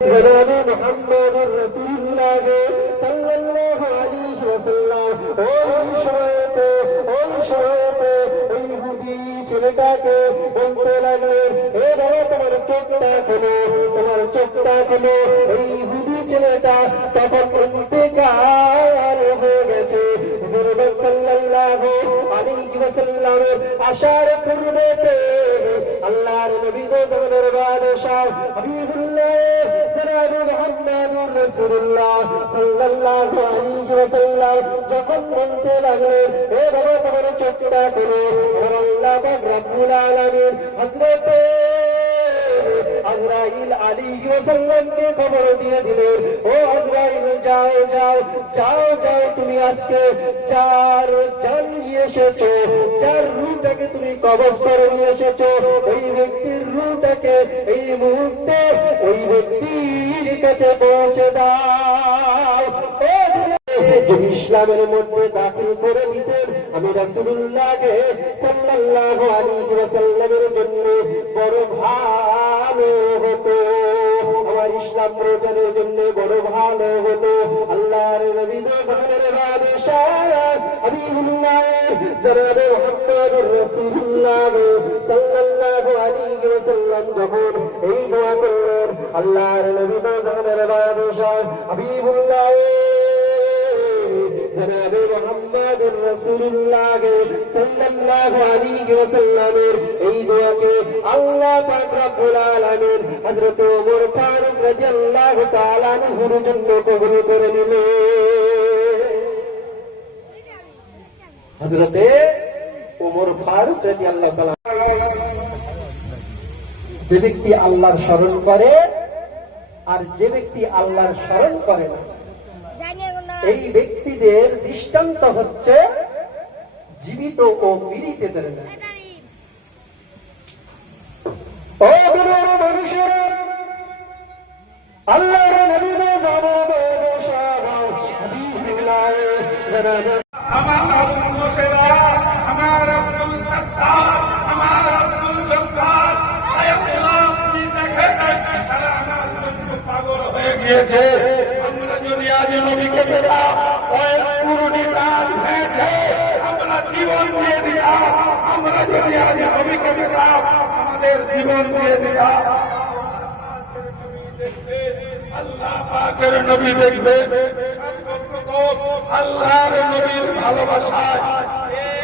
জনাবে মুহাম্মদুর রাসূলুল্লাহ সাল্লাল্লাহু আলাইহি ওয়াসাল্লাম ওই সময়তে ওই ইহুদি ছেলেটাকে বলতে লাগলেন, হে বাবা তোমার চোখটা খোলো। এই ইহুদি ছেলেটা তখন ইন্তেকাল হয়ে গেছে। হুজুর সাল্লাল্লাহু আলাইহি ওয়াসাল্লামের আশার পূর্বেতে আল্লাহর নবী জামানের বাদশাহ হাবিবুল্লাহ জনাবে মুহাম্মদুর রাসূলুল্লাহ সাল্লাল্লাহু আলাইহি ওয়াসাল্লাম যখন বলতে লাগলেন, হে বাবা তোমার চোখটা খোলো, আল্লাহ পাক রব্বুল আলামিন হযরত আজরাইল আলাইহিস সালামকে খবর দিয়ে দিলেন, ও আজরাইল যাও তুমি আজকে 4 জান নিয়ে এসেছো, 4 রূহটাকে তুমি কবজ করে নিয়ে এসেছো। ওই ব্যক্তির রূহটাকে এই মুহূর্তে ওই ব্যক্তির কাছে পৌঁছে দাও। যদি ইসলামের মধ্যে দাখিল করে দিতেন, আমি রাসূলুল্লাহকে সাল্লাল্লাহু আলাইহি ওয়াসাল্লামের জন্য বড় ভালো হতো, আমার ইসলাম প্রচারের জন্য বড় ভালো হতো। আল্লাহর নবী জামানের বাদশাহ হাবিবুল্লাহ জনাবে মুহাম্মদুর রাসূলুল্লাহ সাল্লাল্লাহু আলাইহি ওয়াসাল্লাম যখন এই দোয়া করলেন, আল্লাহর নবী জামানের বাদশাহ হাবিবুল্লাহ জনাবে মুহাম্মদুর রাসূলুল্লাহ সাল্লাল্লাহু আলাইহি ওয়াসাল্লামের এই দোয়াকে আল্লাহ পাক রব্বুল আলামিন হযরত ওমর ফারুক রাদিয়াল্লাহু তাআলা আনহুর জন্য কবুল করে নিলেন। হযরত ওমর ফারুক রাদিয়াল্লাহু তাআলা, যে ব্যক্তি আল্লাহর স্মরণ করে আর যে ব্যক্তি আল্লাহর স্মরণ করে না, এই ব্যক্তিদের দৃষ্টান্ত হচ্ছে জীবিত ও মৃতদের। ও গুরুর মানুষেরা, আল্লাহর নবী জামানে আমার উম্মতেরা, আমার আব্দুল সত্তার, আমার আব্দুল জব্বার আপনি দেখেন তারা আমার জন্য পাগল হয়ে গিয়েছে। আমরা যদি আজ নবীকে পেতাম, কুরুনি প্রাণ হয়েছে, আমরা জীবন দিয়ে দিলাম। আমরা যদি আজ নবীকে পেতাম, আমাদের জীবন দিয়ে দিলাম। আল্লাহ পাকের নবী দেখবে, আল্লাহর নবীর ভালোবাসায়